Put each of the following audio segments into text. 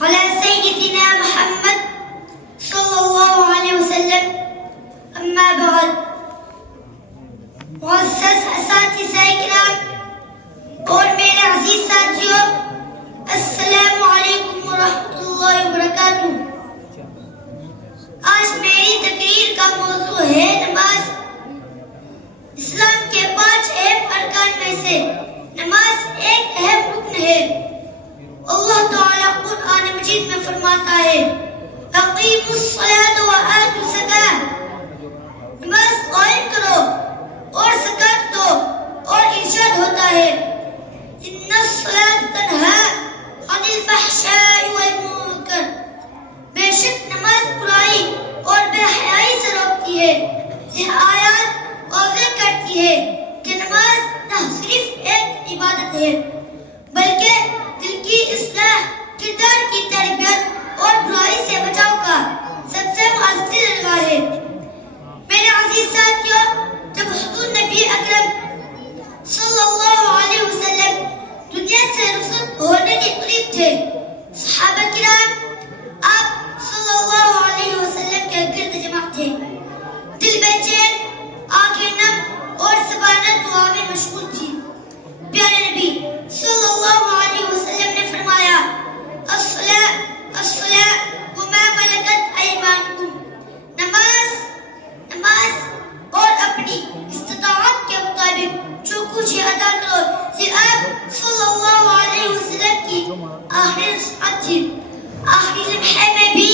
على سيدنا محمد صلی اللہ علیہ وسلم. اما بعد. معزز اساتذہ کرام اور میرے عزیز ساتھیوں، السلام علیکم ورحمۃ اللہ وبرکاتہ. آج میری تقریر کا موضوع ہے نماز. اسلام کے 5 اہم ارکان میں سے نماز ایک اہم رکن ہے. اللہ تعالیٰ قرآن مجید میں فرماتا ہے اقیموا الصلاۃ وآتوا الزکاۃ، نماز قائم کرو اور زکات دو. اور ارشاد ہوتا ہے ان الصلاۃ تنہی عن الفحشاء والمنکر، بے شک نماز برائی اور بے حیائی سے روکتی ہے. یہ آیات واضح کرتی ہے کہ نماز نہ صرف ایک عبادت ہے بلکہ دل کی اصلاح، کردار کی تربیت اور برائی سے بچاؤ کا سب سے مؤثر ذریعہ ہے. میرے عزیز ساتھیوں، جب حضور نبی اکرم صلی اللہ علیہ وسلم دنیا سے رخصت ہونے کے قریب تھے، صحابہ کرام آپ صلی اللہ علیہ وسلم کے گرد جمع تھے. دل بے چین، آنکھیں نم اور زبانیں دعا میں مشغول تھی. پیارے نبی صلی اللہ علیہ وسلم نے فرمایا الصلاۃ وما ملکت ایمانکم، نماز اور اپنی استطاعت کے مطابق جو کچھ ادا کرو. یہ آپ صلی اللہ علیہ وسلم کی آخری نصیحت تھی. آخری لمحے میں بھی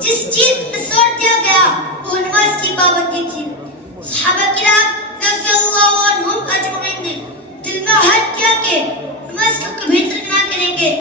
جس چیز پر زور دیا گیا وہ نماز کی پابندی تھی. صحابہ کرام رضی اللہ عنہم اجمعین نے دل میں عہد کیا کہ نماز کو کبھی ترک نہ کریں گے.